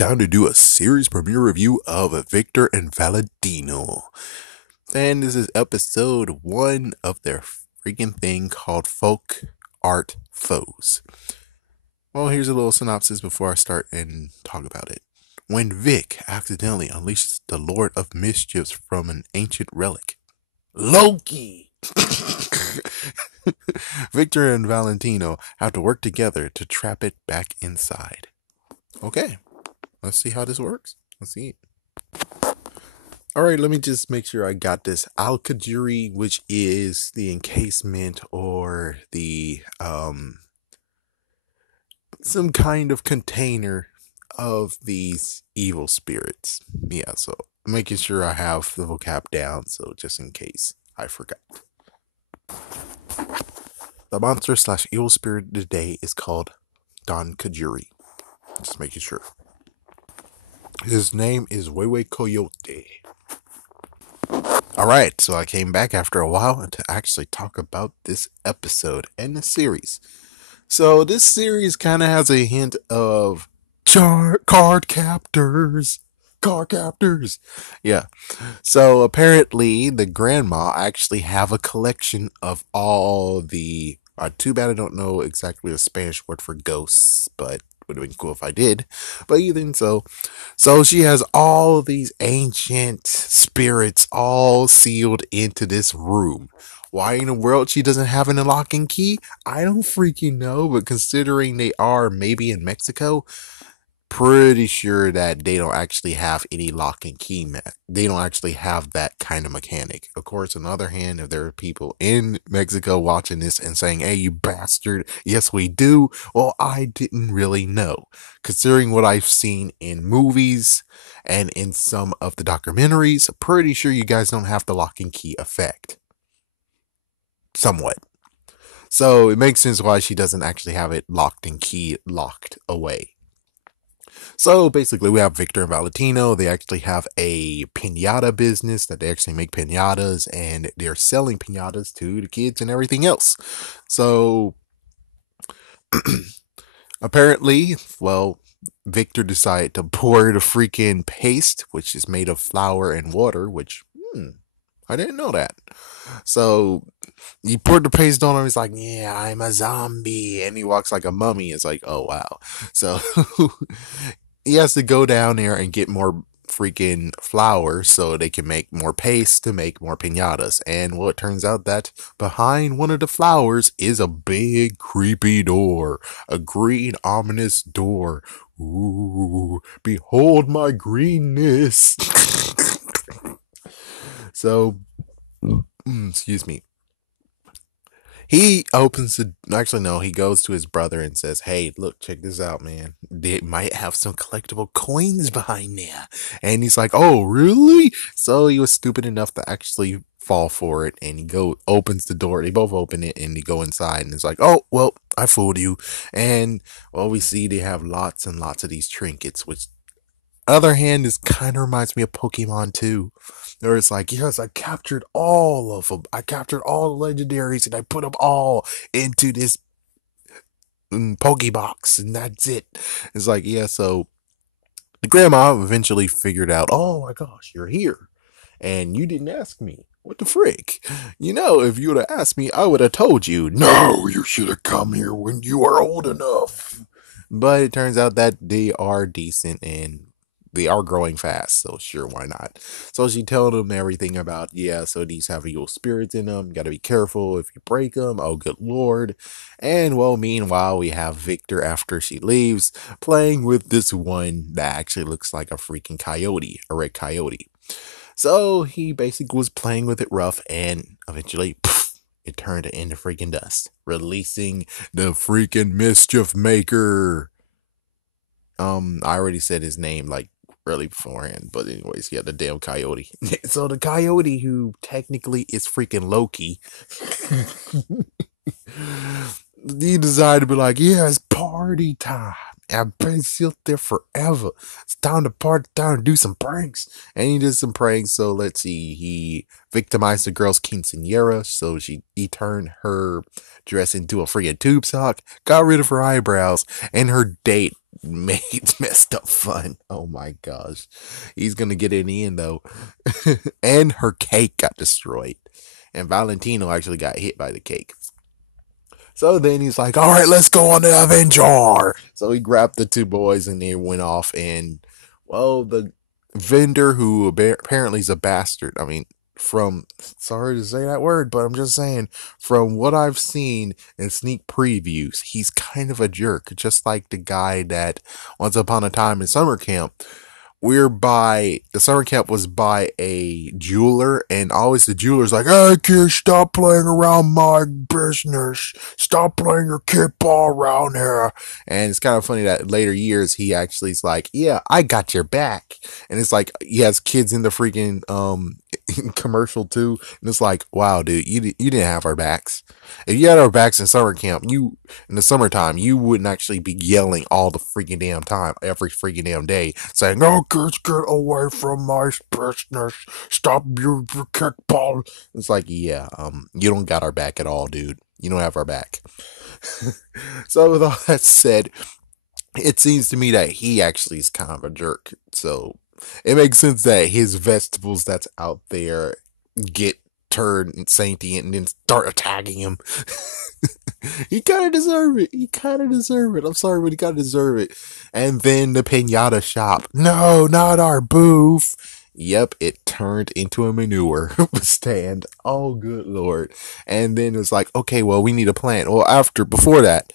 time to do a series premiere review of Victor and Valentino. And this is episode 1 of their freaking thing called Folk Art Foes. Well, here's a little synopsis before I start and talk about it. When Vic accidentally unleashes the Lord of Mischiefs from an ancient relic, Loki! Victor and Valentino have to work together to trap it back inside. Okay, let's see how this works. Let's see. Alright, let me just make sure I got this. Alkajiri, which is the encasement or the some kind of container of these evil spirits. Yeah, so making sure I have the vocab down, so just in case I forgot. The monster slash evil spirit today is called Don Kajiri. Just making sure. His name is Wewe Coyote. Alright, so I came back after a while to actually talk about this episode and the series. So this series kind of has a hint of card captors. Card captors. Yeah. So apparently the grandma actually have a collection of all the... too bad I don't know exactly the Spanish word for ghosts, but would have been cool if I did. But even so she has all these ancient spirits all sealed into this room. Why in the world she doesn't have an lock and key? I don't freaking know, but considering they are maybe in Mexico, pretty sure that they don't actually have any lock and key. They don't actually have that kind of mechanic. Of course, on the other hand, if there are people in Mexico watching this and saying, hey, you bastard, yes, we do. Well, I didn't really know. Considering what I've seen in movies and in some of the documentaries, pretty sure you guys don't have the lock and key effect. Somewhat. So it makes sense why she doesn't actually have it locked and key locked away. So basically, we have Victor and Valentino. They actually have a pinata business that they actually make pinatas, and they're selling pinatas to the kids and everything else. So apparently, well, Victor decided to pour the freaking paste, which is made of flour and water, which, I didn't know that. So he poured the paste on him. He's like, yeah, I'm a zombie. And he walks like a mummy. It's like, oh, wow. So he has to go down there and get more freaking flour so they can make more paste to make more pinatas. And well, it turns out that behind one of the flowers is a big creepy door, a green ominous door. Ooh, behold my greenness. So, excuse me. He opens the... Actually, no, he goes to his brother and says, hey, look, check this out, man. They might have some collectible coins behind there. And he's like, oh, really? So he was stupid enough to actually fall for it. And he opens the door. They both open it and they go inside. And it's like, oh, well, I fooled you. And, well, we see they have lots and lots of these trinkets, which... other hand, this kind of reminds me of Pokemon too. Where it's like, yes, I captured all of them. I captured all the legendaries and I put them all into this Pokebox, and that's it. It's like, yeah, so the grandma eventually figured out, oh my gosh, you're here. And you didn't ask me. What the frick? You know, if you would have asked me, I would have told you, no, you should have come here when you are old enough. But it turns out that they are decent and they are growing fast, so sure, why not? So she told him everything about, yeah, so these have evil spirits in them, gotta be careful if you break them, oh good lord. And well, meanwhile, we have Victor, after she leaves, playing with this one that actually looks like a freaking coyote, a red coyote. So he basically was playing with it rough, and eventually, it turned into freaking dust, releasing the freaking mischief maker. I already said his name like really beforehand, but anyways, yeah, the damn coyote. So the coyote, who technically is freaking Loki, he decided to be like, yeah, it's party time. I've been sealed there forever. It's time to party down and do some pranks. And he did some pranks. So let's see. He victimized the girl's quinceanera. So he turned her dress into a freaking tube sock, got rid of her eyebrows, and her date made messed up fun. Oh my gosh. He's gonna get it in though. And her cake got destroyed. And Valentino actually got hit by the cake. So then he's like, all right, let's go on the Avenger. So he grabbed the two boys and they went off. And, well, the vendor, who apparently is a bastard, I mean, sorry to say that word, but I'm just saying, from what I've seen in sneak previews, he's kind of a jerk, just like the guy that once upon a time in summer camp, the summer camp was by a jeweler, and always the jeweler's like, hey kids, stop playing around my business, stop playing your kid ball around here. And it's kind of funny that later years he actually is like, yeah, I got your back. And it's like he has kids in the freaking commercial too, and it's like, wow, dude, you didn't have our backs. If you had our backs in summer camp, you in the summertime, you wouldn't actually be yelling all the freaking damn time, every freaking damn day, saying, oh, kids, get away from my business. Stop your kickball. It's like, yeah, you don't got our back at all, dude. You don't have our back. So with all that said, it seems to me that he actually is kind of a jerk. So it makes sense that his vegetables that's out there get turned sentient and then start attacking him. He kind of deserve it. He kind of deserve it. I'm sorry, but he kind of deserve it. And then the pinata shop. No, not our booth. Yep, it turned into a manure stand. Oh, good lord. And then it was like, okay, well, we need a plan. Well, before that,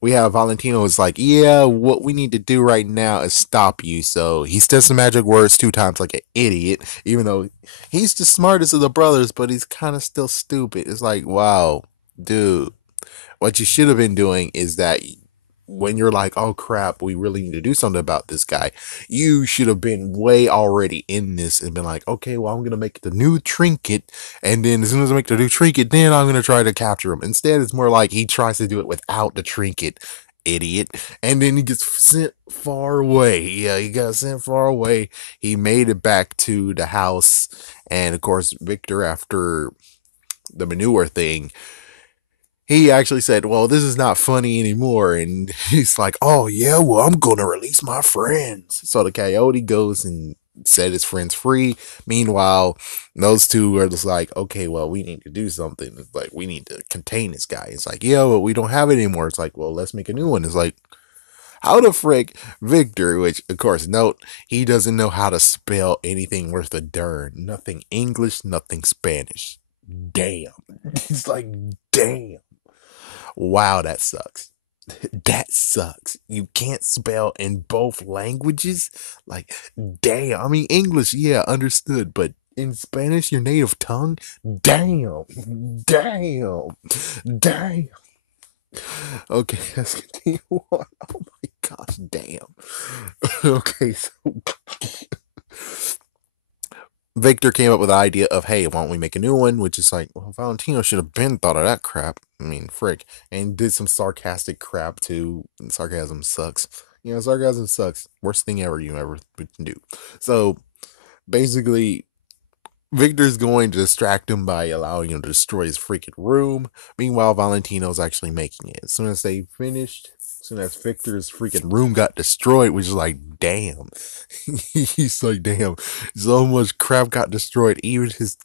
we have Valentino is like, yeah, what we need to do right now is stop you. So he says some magic words 2 times like an idiot, even though he's the smartest of the brothers, but he's kind of still stupid. It's like, wow, dude, what you should have been doing is that when you're like, oh crap, we really need to do something about this guy, you should have been way already in this and been like, okay, well, I'm going to make the new trinket. And then as soon as I make the new trinket, then I'm going to try to capture him. Instead, it's more like he tries to do it without the trinket. Idiot. And then he gets sent far away. Yeah, he got sent far away. He made it back to the house. And of course, Victor, after the manure thing, he actually said, well, this is not funny anymore. And he's like, oh, yeah, well, I'm going to release my friends. So the coyote goes and set his friends free. Meanwhile, those two are just like, okay, well, we need to do something. It's like, we need to contain this guy. It's like, yeah, but we don't have it anymore. It's like, well, let's make a new one. It's like, how the frick Victor, which, of course, note, he doesn't know how to spell anything worth a darn. Nothing English, nothing Spanish. Damn. It's like, damn. Wow, that sucks. That sucks. You can't spell in both languages? Like, damn. I mean, English, yeah, understood, but in Spanish, your native tongue? Damn. Damn. Damn. Okay, let's continue on. Oh my gosh, damn. Okay, so Victor came up with the idea of, hey, why don't we make a new one? Which is like, well, Valentino should have been thought of that crap. I mean, frick. And did some sarcastic crap too. And sarcasm sucks. You know, sarcasm sucks. Worst thing ever you ever can do. So basically, Victor's going to distract him by allowing him to destroy his freaking room. Meanwhile, Valentino's actually making it. As soon as they finished, as soon as Victor's freaking room got destroyed, which is like, damn. He's like, damn, so much crap got destroyed. Even his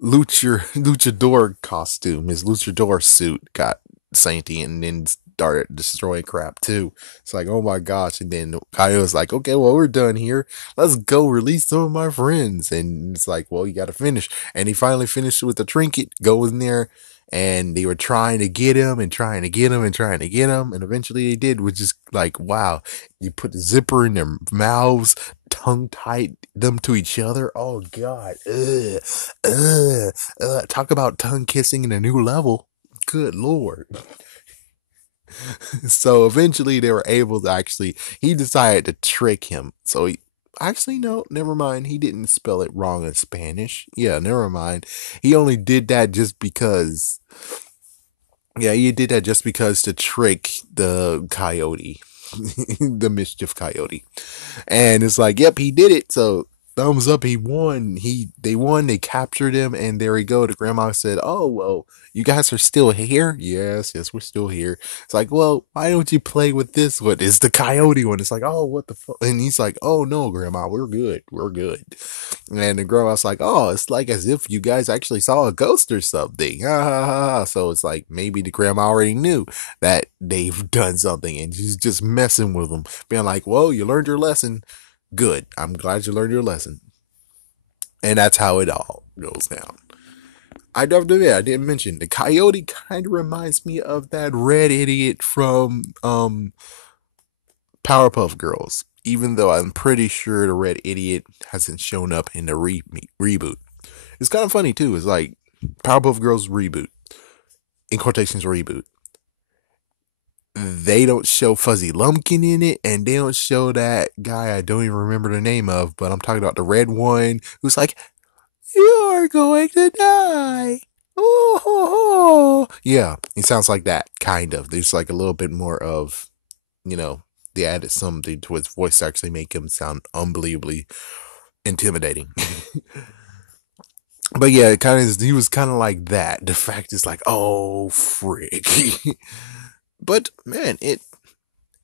luchador costume, his luchador suit got sentient and then started destroying crap too. It's like, oh my gosh. And then Coyote's like, okay, well, we're done here. Let's go release some of my friends. And it's like, well, you got to finish. And he finally finished with the trinket, goes in there, and they were trying to get him and trying to get him and trying to get him. And eventually they did, which is like, wow. You put the zipper in their mouths, tongue tied them to each other. Oh God. Ugh. Ugh. Ugh. Talk about tongue kissing in a new level. Good Lord. So eventually they were able to he decided to trick him. So actually, no, never mind. He didn't spell it wrong in Spanish. Yeah, never mind. He only did that just because Yeah, you did that just because to trick the coyote, the mischief coyote. And it's like, yep, he did it. So thumbs up, he won. They won, they captured him, and there we go. The grandma said, oh well, you guys are still here? Yes, yes, we're still here. It's like, well, why don't you play with this one? It's the coyote one. It's like, oh, what the fuck? And he's like, oh no, grandma, we're good. We're good. And the grandma's like, oh, it's like as if you guys actually saw a ghost or something. Ha, ha, ha, ha. So it's like maybe the grandma already knew that they've done something and she's just messing with them, being like, well, you learned your lesson. Good. I'm glad you learned your lesson. And that's how it all goes down. I definitely I didn't mention the coyote kind of reminds me of that red idiot from Powerpuff Girls. Even though I'm pretty sure the red idiot hasn't shown up in the reboot. It's kind of funny too. It's like Powerpuff Girls reboot, in quotations reboot. They don't show Fuzzy Lumpkin in it, and they don't show that guy I don't even remember the name of, but I'm talking about the red one who's like, "You're going to die." Oh, ho, ho. Yeah, he sounds like that, kind of. There's like a little bit more of, you know, they added something to his voice to actually make him sound unbelievably intimidating. But yeah, it kind of he was kind of like that. The fact is like, oh frick. But man, it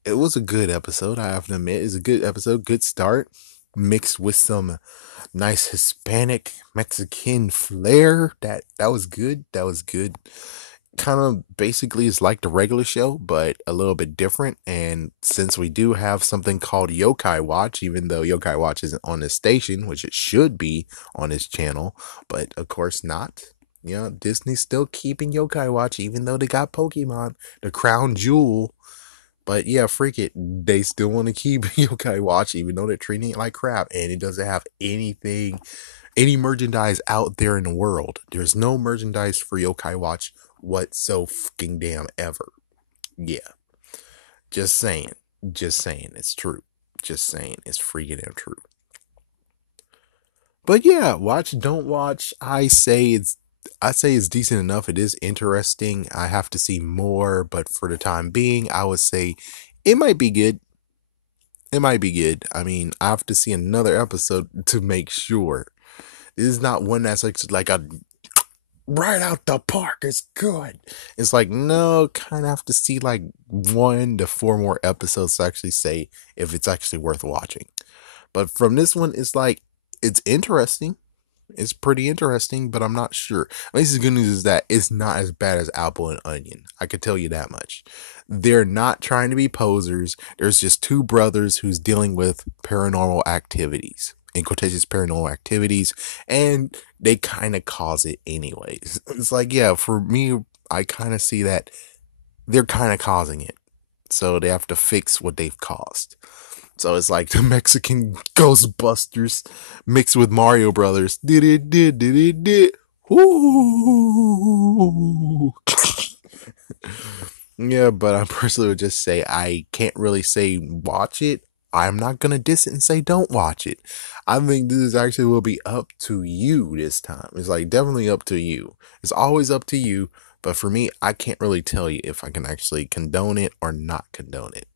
was a good episode. I have to admit, it's a good episode, good start, mixed with some nice Hispanic Mexican flair. That was good. That was good. Kind of basically is like the regular show, but a little bit different. And since we do have something called Yokai Watch, even though Yokai Watch isn't on this station, which it should be on this channel, but of course not. You know, Disney's still keeping Yokai Watch, even though they got Pokemon, the crown jewel. But yeah, freak it. They still want to keep Yokai Watch, even though they're treating it like crap, and it doesn't have anything, any merchandise out there in the world. There's no merchandise for Yokai Watch what so fucking damn ever. Yeah. Just saying. Just saying. It's true. Just saying. It's freaking damn true. But yeah, watch, don't watch. I say it's decent enough. It is interesting. I have to see more, but for the time being, I would say it might be good. It might be good. I mean, I have to see another episode to make sure. This is not one that's like a right out the park. It's good. It's like, no, kind of have to see like 1 to 4 more episodes to actually say if it's actually worth watching. But from this one, it's like, it's interesting. It's pretty interesting, but I'm not sure. At least the good news is that it's not as bad as Apple and Onion. I could tell you that much. They're not trying to be posers. There's just two brothers who's dealing with paranormal activities. In quotations, paranormal activities, and they kind of cause it anyways. It's like, yeah, for me, I kind of see that they're kind of causing it. So they have to fix what they've caused. So it's like the Mexican Ghostbusters mixed with Mario Brothers. Did it, did it, did. Ooh. Yeah, but I personally would just say I can't really say watch it. I'm not gonna diss it and say don't watch it. I think this is actually will be up to you this time. It's like definitely up to you. It's always up to you. But for me, I can't really tell you if I can actually condone it or not condone it.